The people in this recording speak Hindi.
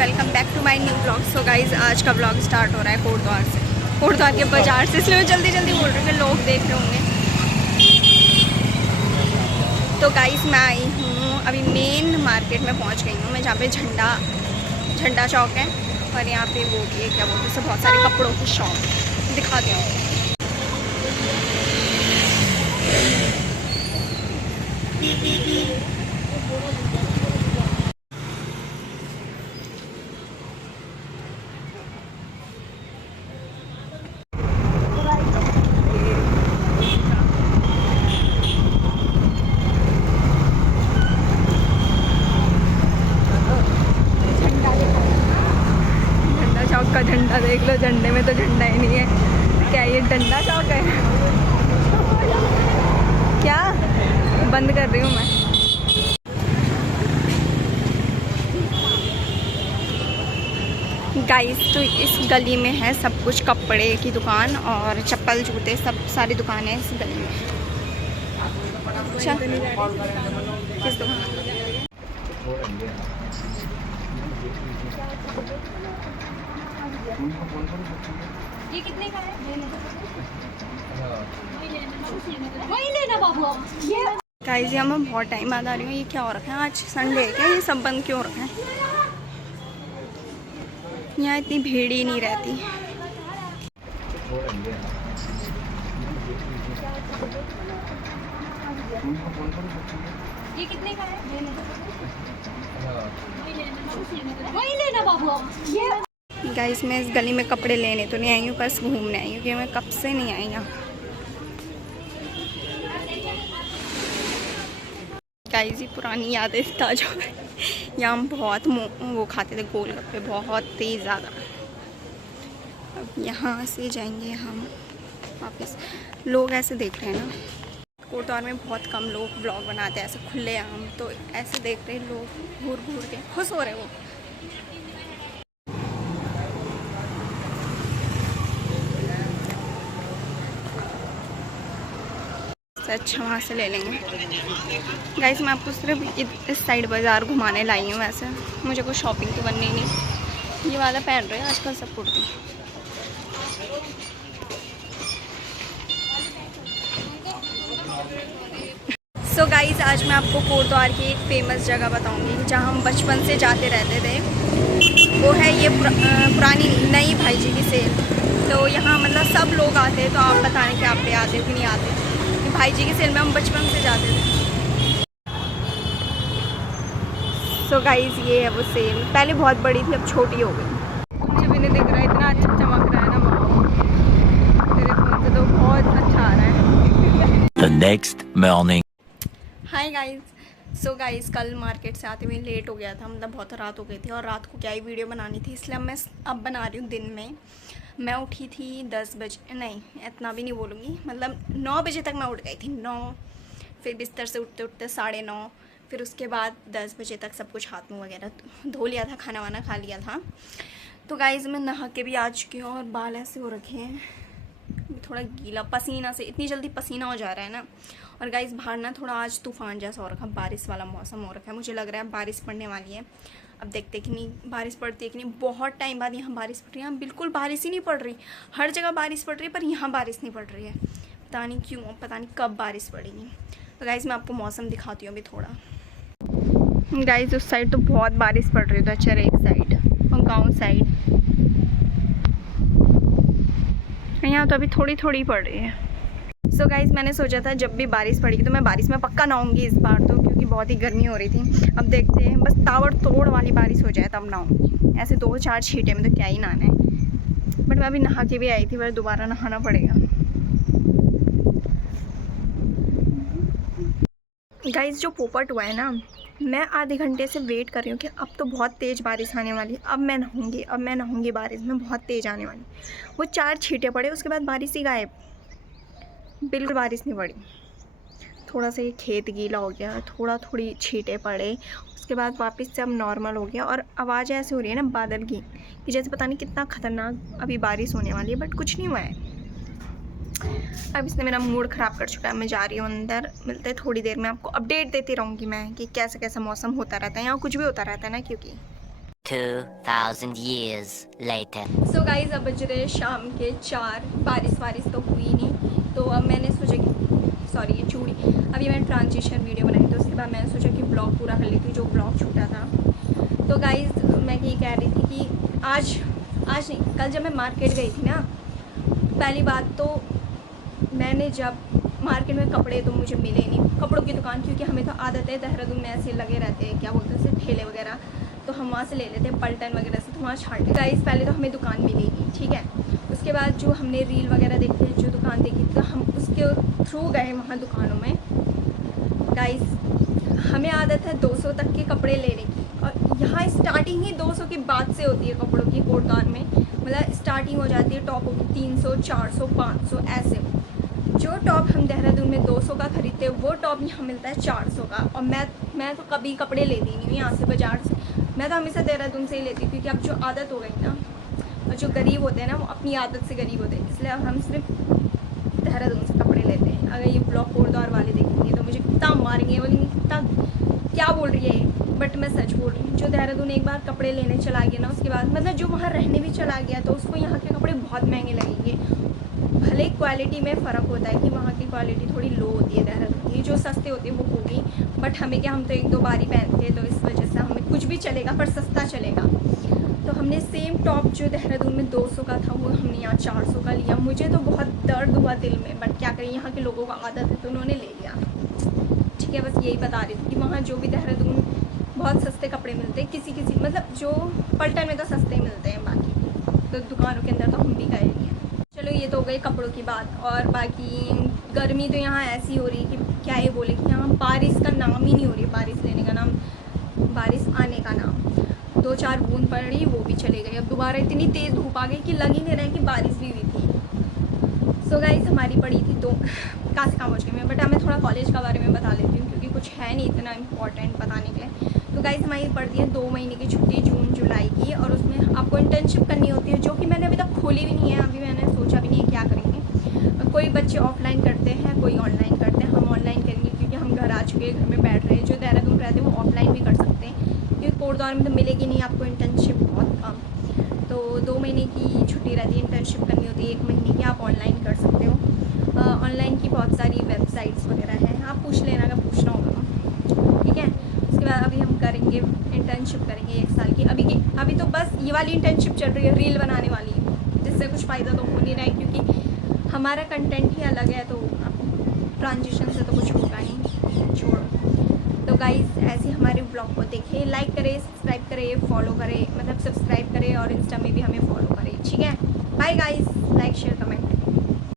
Welcome back to my new blog. So guys आज का ब्लॉग स्टार्ट हो रहा है कोटद्वार से, कोटद्वार के बाजार से, इसलिए मैं जल्दी जल्दी बोल रही हूँ कि लोग देख रहे होंगे। तो गाइज मैं आई हूँ अभी मेन मार्केट में पहुँच गई हूँ मैं, जहाँ पे झंडा चौक है और यहाँ पे वो भी है, क्या बोलते हैं, बहुत सारे कपड़ों की शॉप दिखाते हैं। का झंडा देख लो, झंडे में तो झंडा ही नहीं है। क्या ये डंडा चौक है? क्या बंद कर रही हूँ मैं। गाइस तो इस गली में है सब कुछ, कपड़े की दुकान और चप्पल जूते सब सारी दुकानें इस गली में। अच्छा किस दुकान? ये कितने का है? वही लेना बाबू। ये गाइस यहाँ मैं बहुत टाइम बाद आ रही हूँ। ये क्या हो रखा है, आज संडे है क्या? ये सब बंद क्यों हो रखा है? यहाँ इतनी भीड़ ही नहीं रहती। ये कितने का है? वही लेना बाबू। ये गाइस मैं इस गली में कपड़े लेने तो नहीं आई हूँ, बस घूमने आई हूँ, क्योंकि मैं कब से नहीं आई यहाँ। गाइस ये पुरानी यादें ताज़ा हो गई। यहाँ हम बहुत वो खाते थे, गोलगप्पे, बहुत तेज़ ज़्यादा। अब यहाँ से जाएंगे हम वापस। लोग ऐसे देख रहे हैं ना, कोटद्वार में बहुत कम लोग ब्लॉग बनाते हैं ऐसे खुले आम, तो ऐसे देख रहे हैं लोग, घूर घूर के खुश हो रहे वो। अच्छा वहाँ से ले लेंगे। गाइस मैं आपको सिर्फ इस साइड बाज़ार घुमाने लाई हूँ। वैसे मुझे कोई शॉपिंग तो करनी नहीं। ये वाला पहन रहे हैं आजकल सब कुर्ती। सो गाइस आज मैं आपको कोटद्वार की एक फेमस जगह बताऊंगी जहाँ हम बचपन से जाते रहते थे। वो है ये पुरानी नई भाई जी की सेल। तो यहाँ मतलब सब लोग आते हैं, तो आप बताएं कि आप पे आते हो कि नहीं आते। भाई जी की सेल में हम बचपन से जाते थे। सो गाइस ये है वो सेल, पहले बहुत बड़ी थी अब छोटी हो गई। मुझे भी नहीं दिख रहा है, इतना अच्छा चमक रहा है ना वहाँ। तेरे फोन से तो बहुत अच्छा आ रहा है। The next morning. Hi guys. So guys कल मार्केट से आते हुए लेट हो गया था, मतलब बहुत रात हो गई थी, और रात को क्या ही वीडियो बनानी थी, इसलिए मैं अब बना रही हूँ दिन में। मैं उठी थी 10 बजे, नहीं इतना भी नहीं बोलूँगी, मतलब 9 बजे तक मैं उठ गई थी। 9, फिर बिस्तर से उठते उठते 9:30, फिर उसके बाद 10 बजे तक सब कुछ हाथ मुँह वगैरह धो लिया था, खाना वाना खा लिया था। तो गाइस मैं नहा के भी आ चुकी हूँ और बाल ऐसे हो रखे हैं, थोड़ा गीला पसीना से, इतनी जल्दी पसीना हो जा रहा है ना। और गाइस बाहर ना थोड़ा आज तूफान जैसा हो रखा, बारिश वाला मौसम हो रखा है। मुझे लग रहा है बारिश पड़ने वाली है। अब देखते कि नहीं बारिश पड़ती है कि नहीं। बहुत टाइम बाद यहाँ बारिश पड़ रही है। यहाँ बिल्कुल बारिश ही नहीं पड़ रही। हर जगह बारिश पड़ रही है पर यहाँ बारिश नहीं पड़ रही है, पता नहीं क्यों, पता नहीं कब बारिश पड़ेगी। तो गाइस मैं आपको मौसम दिखाती हूँ अभी थोड़ा। गाइस उस साइड तो बहुत बारिश पड़ रही है, अच्छा एक साइड और गाँव साइड। यहाँ तो अभी थोड़ी थोड़ी पड़ रही है। सो गाइस मैंने सोचा था जब भी बारिश पड़ेगी तो मैं बारिश में पक्का नहाऊंगी इस बार, तो क्योंकि बहुत ही गर्मी हो रही थी। अब देखते हैं, बस ताबड़ तोड़ वाली बारिश हो जाए तब नहाऊंगी। ऐसे 2-4 छींटे में तो क्या ही नहाना है। बट मैं अभी नहा के भी आई थी, पर दोबारा नहाना पड़ेगा। गाइस जो पोपट हुआ है ना, मैं आधे घंटे से वेट कर रही हूँ कि अब तो बहुत तेज़ बारिश आने वाली है, अब मैं नहाऊंगी बारिश में, बहुत तेज़ आने वाली। वो 4 छींटे पड़े, उसके बाद बारिश ही गायब, बिल्कुल बारिश नहीं पड़ी। थोड़ा सा ये खेत गीला हो गया, थोड़ी छींटे पड़े, उसके बाद वापस से अब नॉर्मल हो गया। और आवाज़ ऐसे हो रही है ना बादल की, कि जैसे पता नहीं कितना ख़तरनाक अभी बारिश होने वाली है, बट कुछ नहीं हुआ है। अब इसने मेरा मूड ख़राब कर चुका है। मैं जा रही हूँ अंदर, मिलते हैं थोड़ी देर में। आपको अपडेट देती रहूँगी मैं कि कैसा कैसा मौसम होता रहता है, यहाँ कुछ भी होता रहता है ना, क्योंकि 2,000 years later. सो गाइज अब बज रहे शाम के 4। बारिश तो हुई नहीं, तो अब मैंने सोचा कि सॉरी ये चूड़ी, अभी मैंने ट्रांजिशन वीडियो बनाई, तो उसके बाद मैंने सोचा कि ब्लॉग पूरा कर लेती हूँ जो ब्लॉग छूटा था। तो गाइज मैं ये कह रही थी कि आज नहीं, कल जब मैं मार्केट गई थी ना, पहली बात तो मैंने जब मार्केट में कपड़े तो मुझे मिले नहीं, कपड़ों की दुकान, क्योंकि हमें तो आदत है देहरादून में ऐसे लगे रहते हैं, क्या बोलते हैं, ठेले वगैरह, तो हम वहाँ से ले लेते हैं पलटन वगैरह से, तो वहाँ छाँटे। गाइस पहले तो हमें दुकान मिलेगी, ठीक है, उसके बाद जो हमने रील वगैरह देखी, जो दुकान देखी तो हम उसके थ्रू गए वहाँ दुकानों में। गाइस हमें आदत है 200 तक के कपड़े लेने की, और यहाँ स्टार्टिंग ही 200 के बाद से होती है कपड़ों की, कोटदार में मतलब स्टार्टिंग हो जाती है टॉपों की 300, 400, 500 ऐसे। जो टॉप हम देहरादून में 200 का खरीदते हैं वो टॉप यहाँ मिलता है 400 का। और मैं तो कभी कपड़े लेती नहीं हूँ यहाँ से बाज़ार से, मैं तो हमेशा देहरादून से ही लेती हूँ, क्योंकि अब जो आदत हो गई ना, और जो गरीब होते हैं ना वो अपनी आदत से गरीब होते हैं, इसलिए अब हम सिर्फ देहरादून से कपड़े लेते हैं। अगर ये ब्लॉग कोटद्वार वाले देखेंगे तो मुझे कितना मारेंगे, बोलेंगे कितना क्या बोल रही है, बट मैं सच बोल रही हूँ। जो देहरादून एक बार कपड़े लेने चला गया ना, उसके बाद मतलब जो वहाँ रहने भी चला गया तो उसको यहाँ के कपड़े बहुत महंगे लगेंगे। भले क्वालिटी में फ़र्क होता है कि वहाँ की क्वालिटी थोड़ी लो होती है देहरादून की, जो सस्ते होते हैं वो होगी, बट हमें क्या, हम तो 1-2 बार ही पहनते हैं, तो इस वजह से हमें कुछ भी चलेगा पर सस्ता चलेगा। तो हमने सेम टॉप जो देहरादून में 200 का था वो हमने यहाँ 400 का लिया। मुझे तो बहुत दर्द हुआ दिल में, बट क्या करें, यहाँ के लोगों को आदत है तो उन्होंने ले लिया, ठीक है। बस यही बता रही थी कि वहाँ जो भी देहरादून बहुत सस्ते कपड़े मिलते हैं, किसी मतलब जो पलटन में तो सस्ते मिलते हैं, बाकी तो दुकानों के अंदर तो हम भी गए नहीं हैं। चलो ये तो हो गई कपड़ों की बात, और बाकी गर्मी तो यहाँ ऐसी हो रही है कि क्या ये बोले कि यहाँ बारिश का नाम ही नहीं हो रही, बारिश लेने का नाम, बारिश आने का नाम। 2-4 बूंद पड़ रही वो भी चली गई, अब दोबारा इतनी तेज़ धूप आ गई कि लग ही नहीं रहा है कि बारिश भी हुई थी। सो गाइस हमारी पड़ी थी तो कहाँ से कहाँ पहुँच गई मैं, बट अब मैं थोड़ा कॉलेज का बारे में बता लेती हूँ, क्योंकि कुछ है नहीं इतना इम्पोर्टेंट बताने के लिए। तो गाइस हमारी पड़ती है 2 महीने की छुट्टी जून जुलाई की, और उसमें आपको इंटर्नशिप करनी होती है, जो कि मैंने अभी तक खोली भी नहीं है, अभी मैंने सोचा भी नहीं है क्या करेंगे। कोई बच्चे ऑफलाइन करते हैं, कोई ऑनलाइन करते हैं, हम ऑनलाइन करेंगे क्योंकि हम घर आ चुके हैं, घर में बैठ रहे हैं। जो देहरादून रहते हैं वो ऑफलाइन भी कर सकते हैं, क्योंकि कोटद्वार में तो मिलेगी नहीं आपको इंटर्नशिप, बहुत कम। तो 2 महीने की छुट्टी रहती है, इंटर्नशिप करनी होती है 1 महीने की, आप ऑनलाइन कर सकते हो। ऑनलाइन की बहुत सारी वेबसाइट्स वगैरह हैं, आप पूछ लेना अगर पूछना होगा तो, ठीक है। उसके बाद अभी हम करेंगे इंटर्नशिप करेंगे 1 साल की, अभी तो बस ये वाली इंटर्नशिप चल रही है, रील बनाने वाली, जिससे कुछ फ़ायदा तो हो नहीं रहा है, क्योंकि हमारा कंटेंट ही अलग है, तो ट्रांजिशन से तो कुछ होगा नहीं, छोड़ो। तो गाइस ऐसे हमारे ब्लॉग को देखें, लाइक करें, सब्सक्राइब करें, फॉलो करें, मतलब सब्सक्राइब करें और इंस्टा में भी हमें फॉलो करें, ठीक है। Bye guys, like share comment.